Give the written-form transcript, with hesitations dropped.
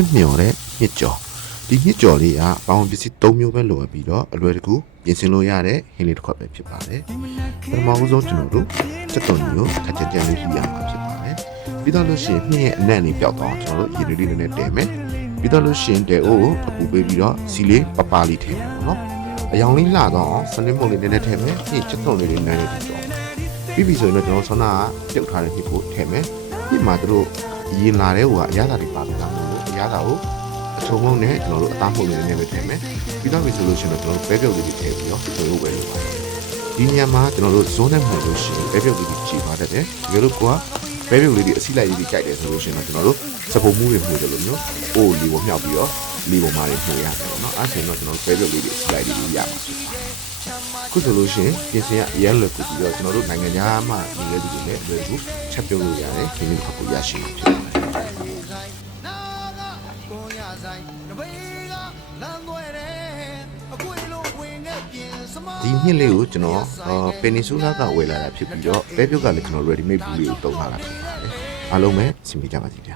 စ်မြော်တဲ့ညစ်ကြော်ဒီညစ်ကြော်လေးကပေါင်းပစ္စည်း၃မျိုးပဲလိုအပ်ပြီးတော့အလွယ်တကူပြင်ဆင်လို့ရတဲ့ဟင်းလေးတစ်ခွက်ပဲဖြစ်ပါတယ်ပထမဆုံးကျွန်တော်တို့စက်သွန်မျိုးခက်ကြက်ကြက်လေးပြရမှာဖြစ်ပါတယ်ပြီးတော့လို့ရှိရင်မြင့်ရဲ့အနံ့လေးပျောက်သွားကျွန်တော်တို့ရေလေးလေးနဲ့တည်မယ်ပြီးတော့လို့ရှိရင်တဲအိုးကိုအပူပေးပြီးတော့စီလေးပပလေးထည့်မယ်ပေါ့နော်အယောင်လေးလှတော့အောင်စနစ်မုံလေးနဲ့ထည့်မယ်ပြီးစက်သွန်လေးနန်းလေးပြီးတော့ပြီးပြီဆိုရင်တော့ကျွန်တော်ဆောနာကပြုတ်ထားတဲ့ဖြစ်ကိုထည့်မယ်ပြီးမှတို့ရင်လာတဲ့ဟိုကအရသာတွေပါပြီးသားမို့လို့အရသာကိုအထုံမုံနဲ့ကျွန်တော်တို့အသားမှုလေးနဲ့ပဲထည့်မယ်ပြီးတော့ပြီဆိုလို့ရှိရင်တော့ကျွန်တော်တို့ပဲပြုတ်လေးတွေထည့်ပြီးတော့ကျွန်တော်တို့ပဲလုပ်ပါဒီညမှာကျွန်တော်တို့ဇုံးနဲ့မှုလို့ရှိရင်ပဲပြုတ်လေးတွေကြည်သွားတတ်တယ်ဒီလိုကပဲပြုတ်လေးတွေအစိလိုက်လေးတွေကြိုက်တယ်ဆိုလို့ရှိရင်တော့ကျွန်တော်တို့စပုံမှုတွေမှုတယ်လို့မျိုးအိုးလီကိုမြောက်ပြီးတော့လီပေါ်မှာတွေမှုရတယ်ပေါ့နော်အဲ့ဒါဆိုရင်တော့ကျွန်တော်တို့ပဲပြုတ်လေးတွေအစိလိုက်လေးတွေရမှာဖြစ်ပါတယ်ခုဆိုလို့ရှိရင်ပြင်ဆင်ရအရန်လွယ်ကူပြီးတော့ကျွန်တော်တို့နိုင်ငံသားမှနေတဲ့သူတွေလည်းအလွယ်ကူချက်ပြုတ်လို့ရတယ်ဒီနေ့တစ်ခါကိုရရှိမှာဖြစ်ပါတယ်ဒီနှစ်လေးကိုကျွန်တော်ပင်နီဆူလာကဝယ်လာတာဖြစ်ပြီးတော့ပဲပြုတ်ကလည်းကျွန်တော် ready made ဘူးလေးကိုတုံးလာတာဖြစ်ပါတယ်အားလုံးပဲအဆင်ပြေကြပါစေဗျာ